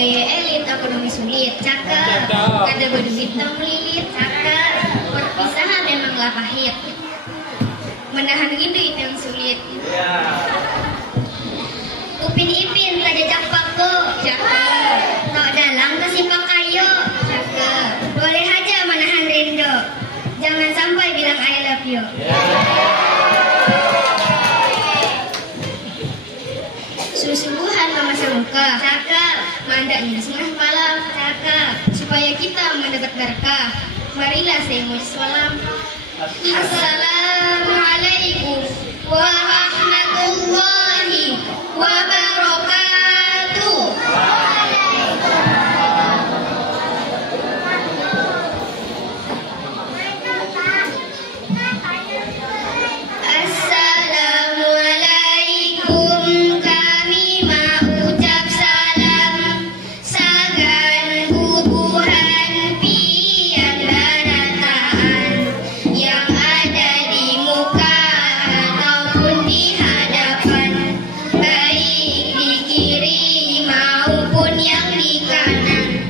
gaya elit, ekonomi sulit, cakep. Kada berduit tak melilit, cakep. Perpisahan emanglah pahit, menahan rindu itu yang sulit. Upin Ipin tak jajak paku, cakep. Tok dalang kesipak kayu, cakep. Boleh aja menahan rindu, jangan sampai bilang I love you. Susubuhan memasang muka, cakep. Mandaknya semua kepala, cakep. Supaya kita mendapat berkah, marilah saya salam. Assalamualaikum warahmatullahi wabarakatuh. Assalamualaikum, kami mau ucap salam. Sagan guguran pian barataan yang ada di muka ataupun di hadapan, baik di kiri maupun yang di kanan.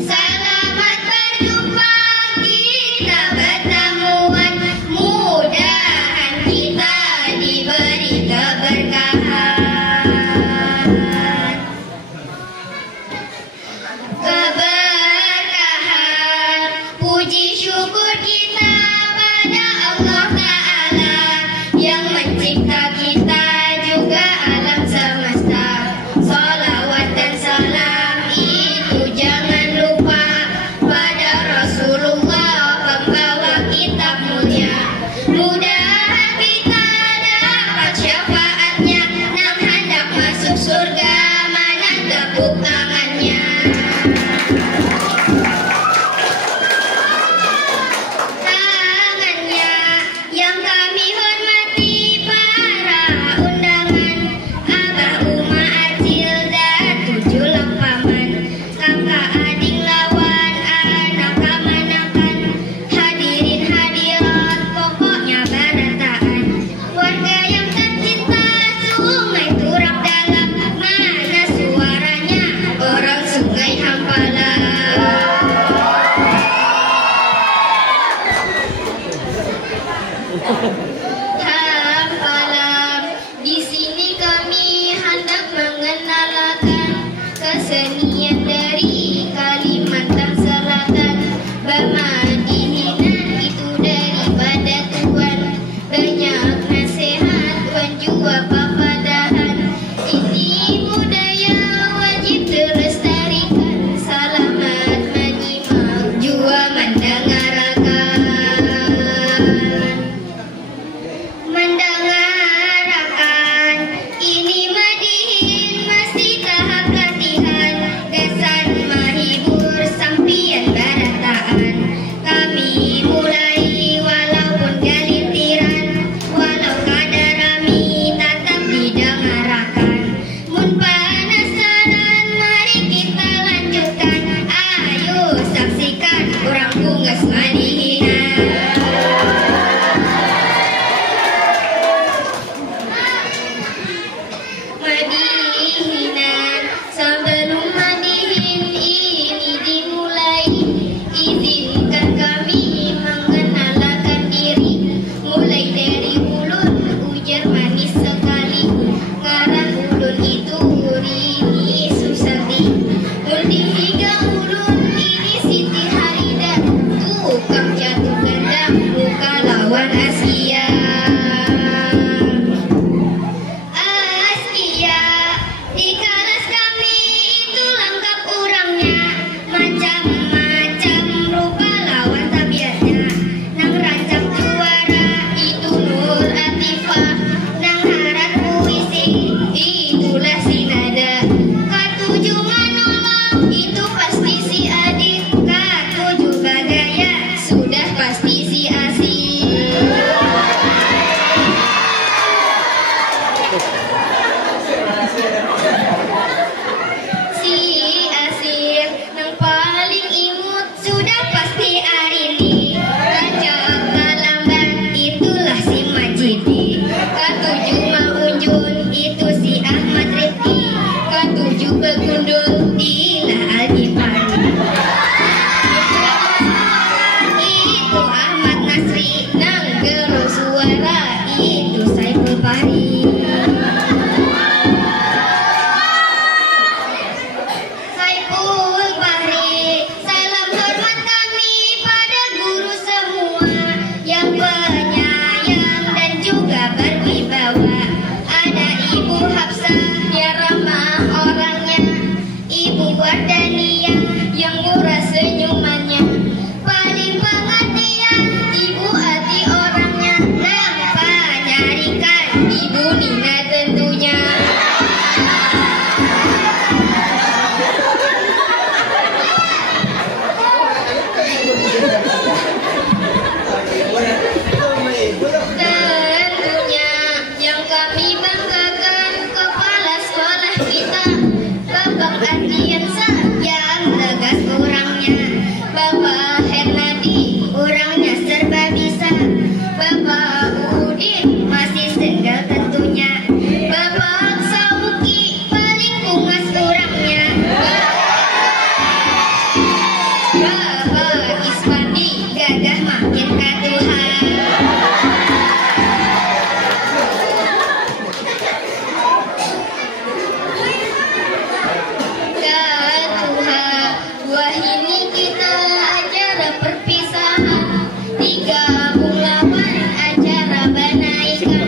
Selamat berjumpa, kita bertemuan, mudahan kita diberi keberkahan. Keberkahan, puji syukur kita pada Allah Ta'ala yang mencipta kita juga alam semesta. Salawat dan salam itu jangan lupa pada Rasulullah, pembawa kitab mulia. Mudahan kita dapat syafaatnya, nang hendak masuk surga mana tepuk tangannya. Tangannya yang kami hormati para undangan, Abah Uma Acil dan 7 paman, kakak adik lawan anak kamanakan, hadirin hadirat pokoknya barataan, warga yang tercinta sungai Turak Dalam, mana suaranya orang sungai Hampala. Hampalam, di sini kami hendak mengenalkan kesenian dari Kalimantan Selatan. Bamadihinan itu daripada Tuhan, banyak nasihat Tuhan jua papadahan. Ini budaya wajib dilestarikan, selamat menyimak jua mendengarkan. Mendengarkan ini madihin mesti tahap latihan, kesan mahibur sampian barataan. Kami mulai walaupun galintiran, walau kada rami tetap didengarkan. Mun penasaran mari kita lanjutkan, ayo saksikan orang bungas madihinan. Madihinan, sebelum madihin ini dimulai, izinkan kami mengenalkan diri. Mulai dari ulun, ujar manis sekali, ngaran ulun itu Rini Susati. Multi hingga ulun ini Siti Harida, tukang jatuh gendang buka lawan Asia. Askia, di kelas kami itu lengkap orangnya, macam-macam rupa lawan tabiatnya. Nang rancang juara itu Nur Atifah, nang harap puisi itulah si Nada. Katujuh menolong itu pasti si Adit, katujuh bagaya sudah pasti si Asih. Si Asir nang paling imut sudah pasti Arini. Rancak lambat itulah si Majidi. Katujuh Maunjun itu si Ahmad Rifki. Katujuh begundul dilah ya ramah orangnya. Ibu Wardania yang murah senyumannya, paling pengertian ibu hati orangnya. Nampak nyarikan ibu Nina tentunya. Tentunya yang kami banggakan kepala sekolah kita, Bapak Ardiansa yang tegas orangnya, Bapak Hernadi orangnya serba bisa, Bapak Udin masih senggal tentunya, Bapak Sauki paling bungas orangnya, Bapak Iswandi gagah makin katuhan. Wah ini kita acara perpisahan, digabung lawan acara banaikan,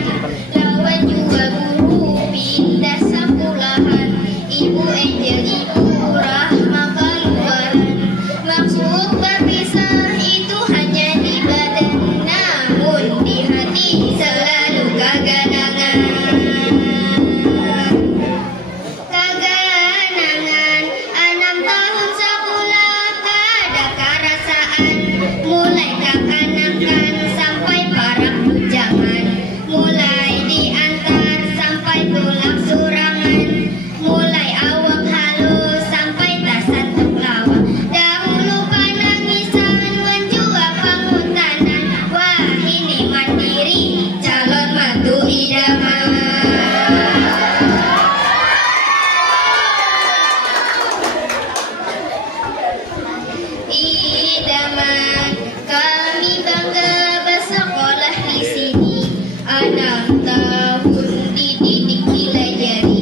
lawan juga guru pindah sekolahan, Ibu Angel Ibu Rahma keluaran. Maksud berpisah itu hanya di badan, namun di hati selalu keganangan. Keganangan 6 tahun sekolah kada kerasaan, mulai kanak-kanak sampai para bujangan, mulai diantar sampai tulang surangan, mulai awak halus sampai tasan tuklawak. Dahulu panangisan menjua penghutanan, wah ini mandiri calon mantu idaman. Idaman, kami bangga bersekolah di sini. 6 tahun dididik dilajari,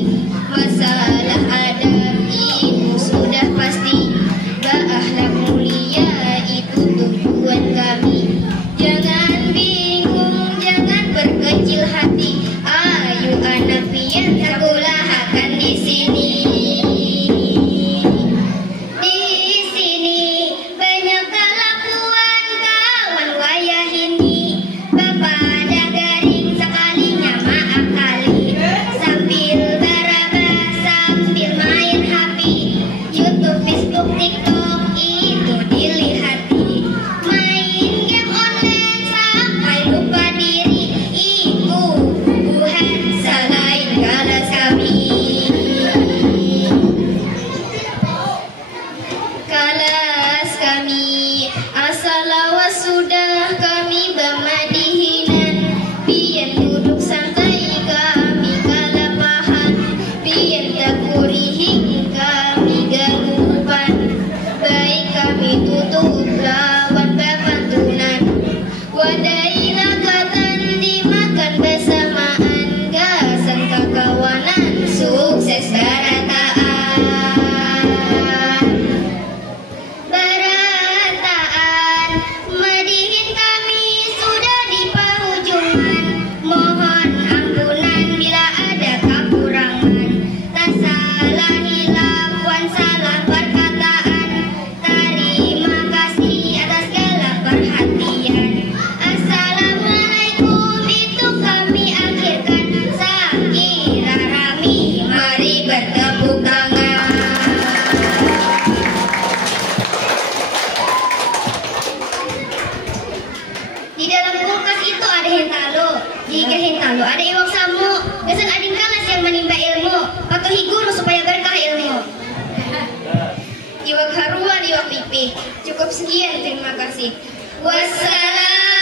masalah adab ibu sudah pasti, berakhlak mulia itu tujuan kami. Jangan bingung, jangan berkecil hati, ayo anak pian sekolah akan di sini. Banyak kelakuan kawan wayah ini, Bapak ada garing sekalinya maaf kali, sambil baraba sambil main HP, YouTube, Facebook, TikTok itu dilihati, main game online sampai lupa diri, ibu Tuhan salahin kelas kami. Kelas kami asal lawas sudah kami bermadihinan, pian duduk santai kami kalapahan, pian takurihing kami galupan, baik kami tutup lawan bepantunan, wadai lakatan dimakan bersamaan, gasan kekawanan sukses barataan. Barataan madihin kami sudah di penghujungan, mohon ampunan bila ada kekurangan, tak salah hilaf wan salah perkataan, terima kasih atas segala perhatian. Assalamualaikum itu kami akhirkan, Sakira Rami mari bertepuk tangan. Di dalam kulkas itu ada hentalo, jika hentalo ada iwak samu, kesan ading kalas yang menimba ilmu, patuhi guru supaya berkah ilmu. Iwak haruan, iwak pipih. Cukup sekian, terima kasih. Wassalam.